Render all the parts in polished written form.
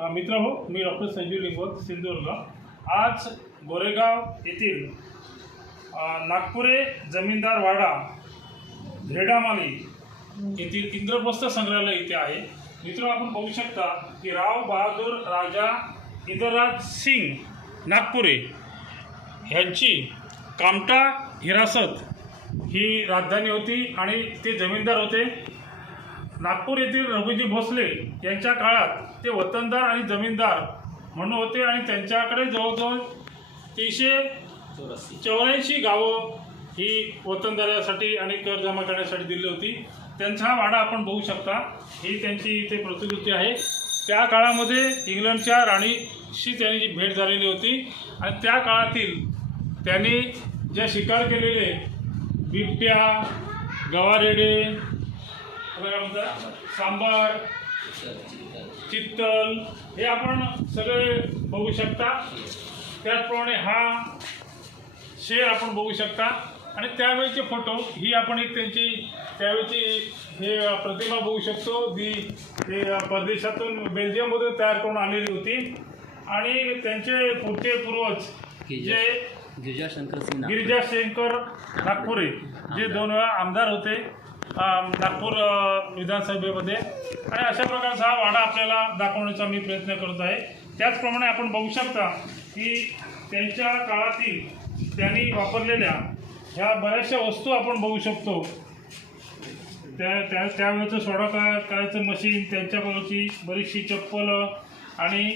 मित्र हो, मी डॉक्टर संजीव लिंगवत, सिंधुदुर्ग। आज गोरेगाव येथील नागपुरे जमीनदार वाडा धेडामाली येथील इंद्रप्रस्थ संग्रहालय इथे आहे। मित्र, आपण बघू शकता की राव बहादूर राजा इंद्रराज सिंग नागपुरे यांची कामठा हिरासत ही राजधानी होती आणि ते जमीनदार होते। नागपूर येथील रघुजी भोसले यांच्या काळात ते वतनदार आणि जमीनदार म्हणून होते आणि त्यांच्याकडे जवळजवळ 384 गावं ही वतनदारासाठी आणि कर जमा करण्यासाठी दिली होती। त्यांचा हा वाडा आपण बघू शकता, ही त्यांची इथे प्रतिकृती आहे। त्या काळामध्ये इंग्लंडच्या राणीशी त्यांची जी भेट झालेली होती आणि त्या काळातील त्यांनी ज्या शिकार केलेले बिबट्या, गवारेडे, सांबार, चित्तल हे आपण सगळे बघू शकता। त्याचप्रमाणे हा शेर आपण बघू शकता आणि त्यावेळेचे फोटो ही आपण एक त्यांची त्यावेळेची हे प्रतिमा बघू शकतो, जी ते परदेशातून बेल्जियममधून तयार करून आलेली होती। आणि त्यांचे पुढचे पूर्वज जे गिरिजाशंकर नागपुरे जे 2 वेळा आमदार होते नागपूर विधानसभेमध्ये, आणि अशा प्रकारचा हा वाडा आपल्याला दाखवण्याचा मी प्रयत्न करत आहे। त्याचप्रमाणे आपण बघू शकता की त्यांच्या काळातील त्यांनी वापरलेल्या ह्या बऱ्याचशा वस्तू आपण बघू शकतो। त्यावेळेचं सोडा करायचं मशीन, त्यांच्याकडची बरीचशी चप्पल आणि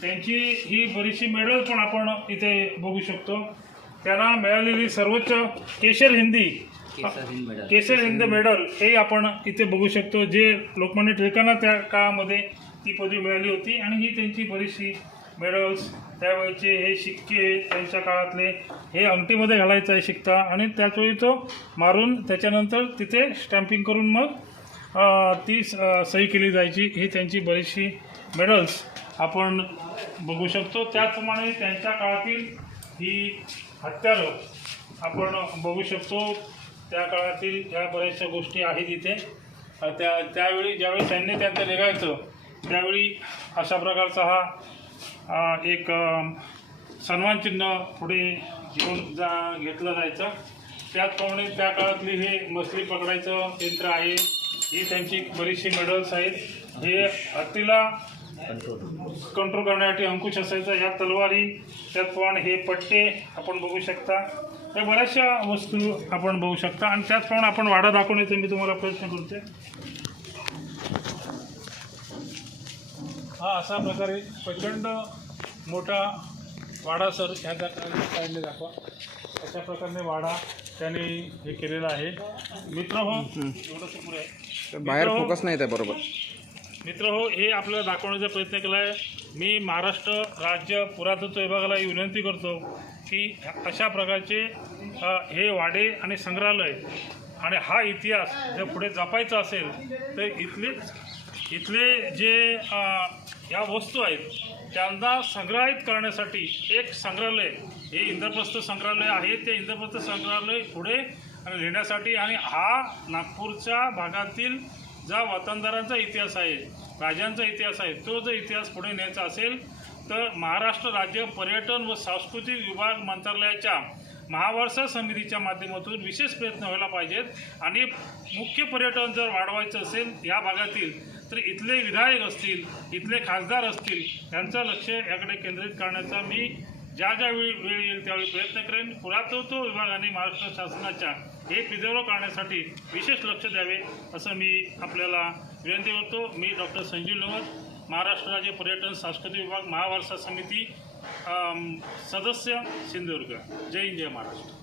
त्यांची ही बरीचशी मेडल पण आपण इथे बघू शकतो। त्यांना मिळालेली सर्वोच्च केसर हिंद मेडल हे आपण इथे बघू शकतो, जे लोकमान्य टिळकांना त्या काळामध्ये ती पदवी मिळाली होती। आणि ही त्यांची बरीचशी मेडल्स, त्यावेळेचे हे शिक्के, त्यांच्या काळातले हे अंगठीमध्ये घालायचं आहे शिक्का, आणि त्याचवेळी तो मारून त्याच्यानंतर तिथे स्टॅम्पिंग करून मग ती सही केली जायची। ही त्यांची बरीचशी मेडल्स आपण बघू शकतो। त्याचप्रमाणे त्यांच्या काळातील ही हत्यारं आपण बघू शकतो। त्या काळातील ह्या बऱ्याचशा गोष्टी आहेत इथे। त्यावेळी ज्यावेळी सैन्य त्यांचं निघायचं त्यावेळी अशा प्रकारचा हा एक सन्मान चिन्ह पुढे घेऊन घेतलं जायचं। त्याचप्रमाणे त्या काळातली हे मछली पकडायचं यंत्र आहे, ही त्यांची बरीचशी मेडल्स आहेत। हे हत्तीला कंट्रोल करण्यासाठी अंकुश असायचा, ह्या तलवारी, त्याचप्रमाणे हे पट्टे आपण बघू शकता। या बऱ्याचशा वस्तू आपण बघू शकता। आणि त्याचप्रमाणे आपण वाडा दाखवण्याचा मी तुम्हाला प्रयत्न करते। हा अशा प्रकारे प्रचंड मोठा वाडा, सर ह्या साईडने दाखवा, अशा प्रकारे वाडा त्याने हे केलेला आहे। मित्र हो, एवढं पुरे आहे, बाहेर फोकस नाही आहे बरोबर। मित्र हो, हे आपल्याला दाखवण्याचा प्रयत्न केला आहे। मी महाराष्ट्र राज्य पुरातत्व विभागाला विनंती करतो की अशा प्रकारचे हे वाडे आणि संग्रहालय आणि हा इतिहास जर पुढे जपायचा असेल तर इथले जे ह्या वस्तू आहेत त्यांना संग्रहित करण्यासाठी एक संग्रहालय, हे इंद्रप्रस्थ संग्रहालय आहे, ते इंद्रप्रस्थ संग्रहालय पुढे नेण्यासाठी, आणि हा नागपूरच्या भागातील ज्या वतनदारांचा इतिहास आहे, राजांचा इतिहास आहे, तो जर इतिहास पुढे न्यायचा असेल तर महाराष्ट्र राज्य पर्यटन व सांस्कृतिक विभाग मंत्रालयाच्या महावारसा समितीच्या माध्यमातून विशेष प्रयत्न व्हायला पाहिजेत। आणि मुख्य पर्यटन जर वाढवायचं असेल या भागातील तर इथले विधायक असतील, इथले खासदार असतील, त्यांचं लक्ष याकडे केंद्रित करण्याचा मी ज्या वेळ येईल त्यावेळी प्रयत्न करेन। पुरातत्व विभागाने महाराष्ट्र शासनाच्या हे प्रिझर्व्ह करण्यासाठी विशेष लक्ष द्यावे असं मी आपल्याला विनंती करतो। मी डॉक्टर संजीव लिंगवत, महाराष्ट्र राज्य पर्यटन सांस्कृतिक विभाग महावारसा समिती सदस्य, सिंधुदुर्ग। जय हिंद, जय महाराष्ट्र।